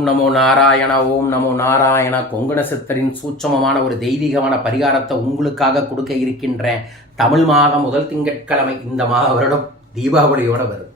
ஓம் நமோ நாராயண ஓம் நமோ நாராயண. கொங்கண சித்தரின் சூட்சமமான ஒரு தெய்வீகமான பரிகாரத்தை உங்களுக்காக கொடுக்க இருக்கின்றேன். தமிழ் மாதம் முதல் திங்கட்கிழமை இந்த மாத வருடம் தீபாவளியோட வருது.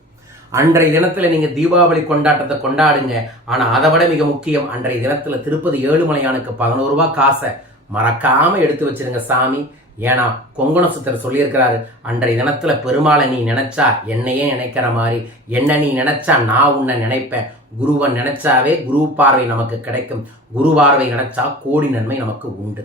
அன்றைய தினத்துல நீங்க தீபாவளி கொண்டாட்டத்தை கொண்டாடுங்க. ஆனா அதை விட மிக முக்கியம் அன்றைய தினத்துல திருப்பதி ஏழுமலையானுக்கு பதினோரு ரூபாய் காசை மறக்காம எடுத்து வச்சிருங்க சாமி. ஏன்னா கொங்கண சுத்தர் சொல்லியிருக்கிறாரு அன்றைய தினத்துல பெருமாளை நீ நினைச்சா என்னையே நினைக்கிற மாதிரி என்ன நீ நினைச்சா நான் உன்னை நினைப்பேன். குருவை நினைச்சாவே குரு பார்வை நமக்கு கிடைக்கும். குரு பார்வை நினைச்சா கோடி நன்மை நமக்கு உண்டு.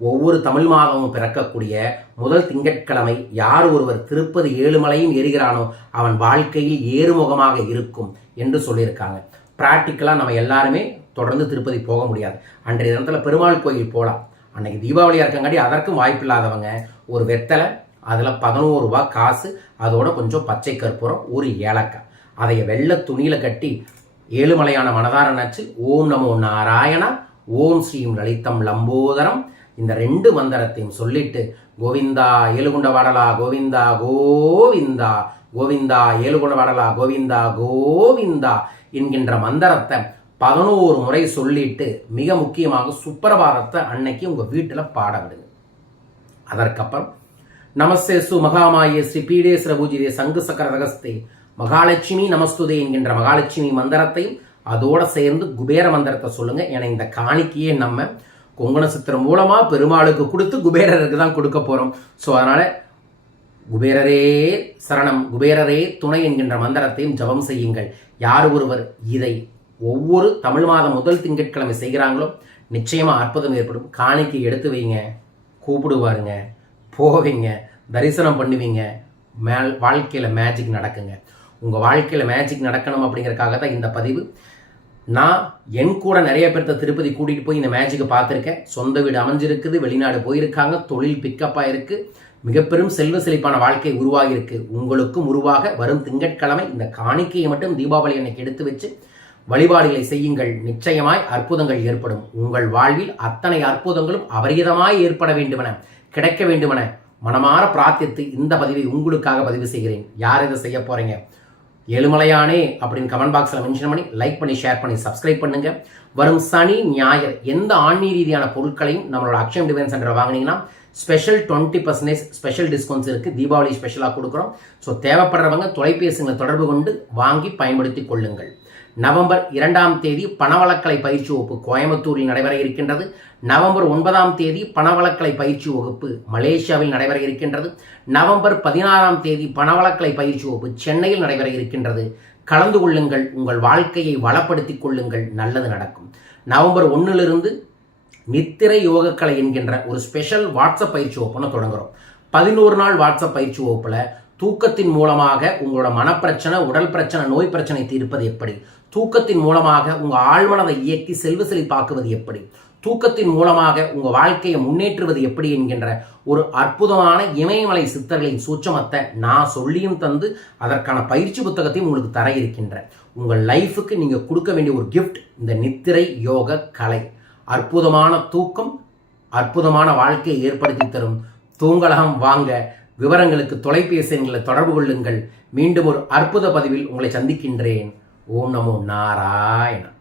ஒவ்வொரு தமிழ் மாதமும் பிறக்கக்கூடிய முதல் திங்கட்கிழமை யார் ஒருவர் திருப்பதி ஏழுமலையும் ஏறுகிறானோ அவன் வாழ்க்கையில் ஏறுமுகமாக இருக்கும் என்று சொல்லியிருக்காங்க. ப்ராக்டிக்கலாக நம்ம எல்லாருமே தொடர்ந்து திருப்பதி போக முடியாது. அன்றைய தினத்தில் பெருமாள் கோயில் போகலாம் அன்னைக்கு தீபாவளியாக இருக்கங்காட்டி அதற்கும் வாய்ப்பு இல்லாதவங்க ஒரு வெத்தலை அதில் பதினோரு ரூபா காசு அதோட கொஞ்சம் பச்சை கற்பூரம் ஒரு ஏலக்காய். அதை வெள்ளை துணியில் கட்டி ஏழுமலையான மனதார நச்சு ஓம் நமோ நாராயணா ஓம் ஸ்ரீம் லலிதம் லம்போதரம். இந்த ரெண்டு மந்திரத்தையும் சொல்லிட்டு கோவிந்தா ஏழுகுண்ட வாடலா கோவிந்தா கோவிந்தா கோவிந்தா ஏழுகுண்ட வாடலா கோவிந்தா கோவிந்தா என்கின்ற மந்திரத்தை பதினோரு முறை சொல்லிட்டு மிக முக்கியமாக சுப்பிரபாதத்தை அன்னைக்கு உங்க வீட்டில் பாட விடுங்க. அதற்கப்புறம் நமஸ்தே சு மகாமாயே ஸ்ரீ பீடேஸ்வர பூஜிதே சங்கு சக்கர ரகஸ்தே மகாலட்சுமி நமஸ்துதே என்கின்ற மகாலட்சுமி மந்திரத்தையும் அதோட சேர்ந்து குபேர மந்திரத்தை சொல்லுங்க. ஏன்னா இந்த காணிக்கையே நம்ம கொங்கண சித்திரம் மூலமா பெருமாளுக்கு கொடுத்து குபேரருக்கு தான் கொடுக்க போறோம். ஸோ அதனால குபேரரே சரணம் குபேரரே துணை என்கின்ற மந்திரத்தையும் ஜபம் செய்யுங்கள். யார் ஒருவர் இதை ஒவ்வொரு தமிழ் மாதம் முதல் திங்கட்கிழமை செய்கிறாங்களோ நிச்சயமாக அற்புதம் ஏற்படும். காணிக்கை எடுத்து வைங்க கூப்பிடுவாருங்க போவீங்க தரிசனம் பண்ணுவீங்க மேல் வாழ்க்கையில் மேஜிக் நடக்குங்க. உங்கள் வாழ்க்கையில் மேஜிக் நடக்கணும் அப்படிங்கிறக்காக தான் இந்த பதிவு. நான் என் கூட நிறைய பேர்த்த திருப்பதி கூட்டிகிட்டு போய் இந்த மேஜிக்கை பார்த்துருக்கேன். சொந்த வீடு அமைஞ்சிருக்குது வெளிநாடு போயிருக்காங்க தொழில் பிக்கப்பாக இருக்குது மிக பெரும் செல்வ செழிப்பான வாழ்க்கை உருவாகியிருக்கு. உங்களுக்கும் உருவாக வரும் திங்கட்கிழமை இந்த காணிக்கையை மட்டும் தீபாவளி அன்னைக்கு எடுத்து வச்சு வழிபாடுகளை செய்யுங்கள். நிச்சயமாய் அற்புதங்கள் ஏற்படும். உங்கள் வாழ்வில் அத்தனை அற்புதங்களும் அபரிதமாய் ஏற்பட வேண்டுமென கிடைக்க வேண்டுமென மனமாற பிரார்த்தித்து இந்த பதிவை உங்களுக்காக பதிவு செய்கிறேன். யார் இதை செய்ய போறீங்க? எழுமலையானே அப்படின்னு கமெண்ட் பாக்ஸில் மென்ஷன் பண்ணி லைக் பண்ணி ஷேர் பண்ணி சப்ஸ்கிரைப் பண்ணுங்க. வரும் சனி ஞாயிறு எந்த ஆன்மீக ரீதியான பொருட்களையும் நம்மளோட அக்ஷயம் டிவைன் சென்டர் வாங்கினீங்கன்னா special twenty percentage special discounts இருக்குது தீபாவளி ஸ்பெஷலாக கொடுக்குறோம். ஸோ தேவைப்படுறவங்க தொலைபேசிகளை தொடர்பு கொண்டு வாங்கி பயன்படுத்தி கொள்ளுங்கள். நவம்பர் இரண்டாம் தேதி பணவளக்கலை பயிற்சி வகுப்பு கோயம்புத்தூரில் நடைபெற இருக்கின்றது. நவம்பர் ஒன்பதாம் தேதி பணவளக்கலை பயிற்சி வகுப்பு மலேசியாவில் நடைபெற இருக்கின்றது. நவம்பர் பதினாறாம் தேதி பணவளக்கலை பயிற்சி வகுப்பு சென்னையில் நடைபெற இருக்கின்றது. கலந்து கொள்ளுங்கள் உங்கள் வாழ்க்கையை வளப்படுத்திக் கொள்ளுங்கள் நல்லது நடக்கும். நவம்பர் ஒன்றிலிருந்து நித்திரை யோகக்கலை என்கின்ற ஒரு ஸ்பெஷல் வாட்ஸ்அப் பயிற்சி வகுப்புன்னு தொடங்குறோம். பதினோரு நாள் வாட்ஸ்அப் பயிற்சி வகுப்பில் தூக்கத்தின் மூலமாக உங்களோட மனப்பிரச்சனை உடல் பிரச்சனை நோய் பிரச்சனை தீர்ப்பது எப்படி? தூக்கத்தின் மூலமாக உங்கள் ஆழ்மனதை இயக்கி செல்வ செழிப்பாக்குவது எப்படி? தூக்கத்தின் மூலமாக உங்கள் வாழ்க்கையை முன்னேற்றுவது எப்படி என்கின்ற ஒரு அற்புதமான இமயமலை சித்தர்களின் சூட்சமத்தை நான் சொல்லியும் தந்து அதற்கான பயிற்சி புத்தகத்தையும் உங்களுக்கு தர இருக்கின்றேன் உங்கள் லைஃபுக்கு நீங்கள் கொடுக்க வேண்டிய ஒரு கிஃப்ட் இந்த நித்திரை யோக கலை. அற்புதமான தூக்கம் அற்புதமான வாழ்க்கையை ஏற்படுத்தி தரும். தூங்கலகம் வாங்க விவரங்களுக்கு தொலைபேசி எண்களை தொடர்பு கொள்ளுங்கள். மீண்டும் ஒரு அற்புத பதிவில் உங்களை சந்திக்கின்றேன். ஓம் நமோ நாராயண